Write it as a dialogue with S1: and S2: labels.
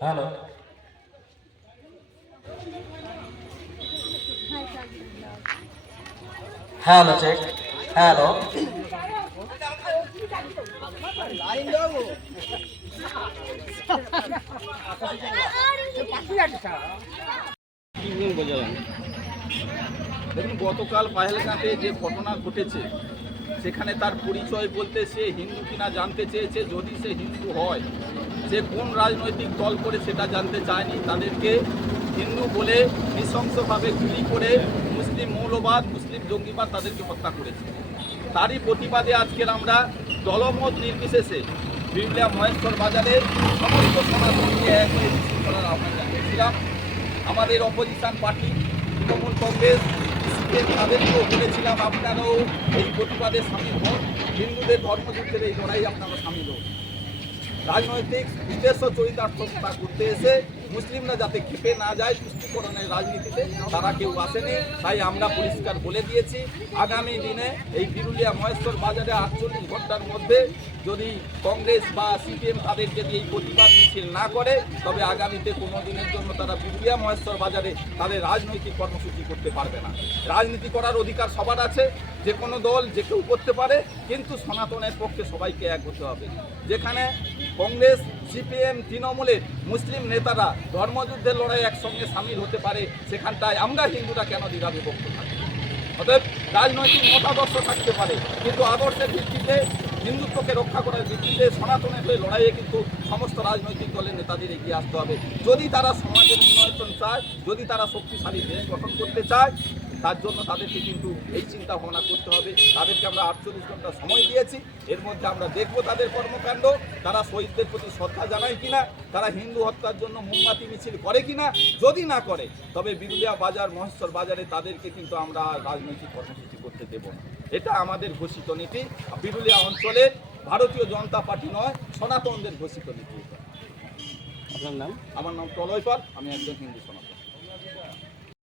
S1: Hello. Hello check hello.
S2: দেখুন গতকাল পাহেলগাঁতে যে ঘটনা ঘটেছে সেখানে তার পরিচয় বলতে সে হিন্দু কিনা জানতে চেয়েছে, যদি সে হিন্দু হয়, সে কোন রাজনৈতিক দল করে সেটা জানতে চায়নি। তাদেরকে হিন্দু বলে নৃশংসভাবে গুলি করে মুসলিম মৌলবাদ, মুসলিম জঙ্গিবাদ তাদেরকে হত্যা করেছে। তারই প্রতিবাদে আজকের আমরা দলমত নির্বিশেষে বিরলিয়া মহেশ্বর বাজারে সমস্ত সনাতনকে এক হয়ে করার আহ্বান জানিয়েছিলাম। আমাদের অপোজিশন পার্টি তৃণমূল কংগ্রেস সিপিএম তাদেরকেও বলেছিলাম, আপনারাও এই প্রতিবাদে সামিল হন। হিন্দুদের ধর্মযুদ্ধের এই লড়াই আপনারা সামিল হন রাজনৈতিক উদ্দেশ্য চরিতার্থতা করতে এসে মুসলিমরা যাতে খেপে না যায় তুষ্টিকরণের রাজনীতিতে, তারা কেউ আসেনি। তাই আমরা পরিষ্কার বলে দিয়েছি, আগামী দিনে এই বিরুলিয়া মহেশ্বর বাজারে আটচল্লিশ ঘণ্টার মধ্যে যদি কংগ্রেস বা সিপিএম তাদের যদি এই প্রতিবাদ মিছিল না করে, তবে আগামীতে কোনো দিনের জন্য তারা বিরুলিয়া মহেশ্বর বাজারে তাদের রাজনৈতিক কর্মসূচি করতে পারবে না। রাজনীতি করার অধিকার সবার আছে, যে কোনো দল, যে কেউ করতে পারে, কিন্তু সনাতনের পক্ষে সবাইকে এক হতে হবে। যেখানে কংগ্রেস, সিপিএম, তৃণমূলের মুসলিম নেতারা ধর্মযুদ্ধের লড়াই একসঙ্গে সামিল হতে পারে, সেখানটায় আমরা হিন্দুরা কেন দ্বিধা বিভক্ত থাকি অতএব রাজনৈতিক মতাদর্শ থাকতে পারে, কিন্তু আদর্শের ভিত্তিতে হিন্দুত্বকে রক্ষা করার ভিত্তিতে সনাতনের হয়ে লড়াইয়ে কিন্তু সমস্ত রাজনৈতিক দলের নেতাদের এগিয়ে আসতে হবে। যদি তারা সমাজের উন্নয়ন চায়, যদি তারা শক্তিশালী দেশ গঠন করতে চায়, তার জন্য তাদেরকে কিন্তু এই চিন্তা ভাবনা করতে হবে। তাদেরকে আমরা আটচল্লিশ ঘণ্টা সময় দিয়েছি। এর মধ্যে আমরা দেখব তাদের কর্মকাণ্ড, তারা শহীদদের প্রতি শ্রদ্ধা জানায় কিনা, তারা হিন্দু হত্যার জন্য মোমবাতি, মিছিল করে কিনা। যদি না করে, তবে বিরুলিয়া বাজার, মহেশ্বর বাজারে তাদেরকে কিন্তু আমরা রাজনৈতিক কর্মসূচি করতে দেব না। এটা আমাদের ঘোষিত নীতি। বিরুলিয়া অঞ্চলে ভারতীয় জনতা পার্টি নয় সনাতনদের ঘোষিত নীতি
S3: আপনার নাম?
S2: আমার নাম প্রলয় পাল আমি একজন হিন্দু সনাতন।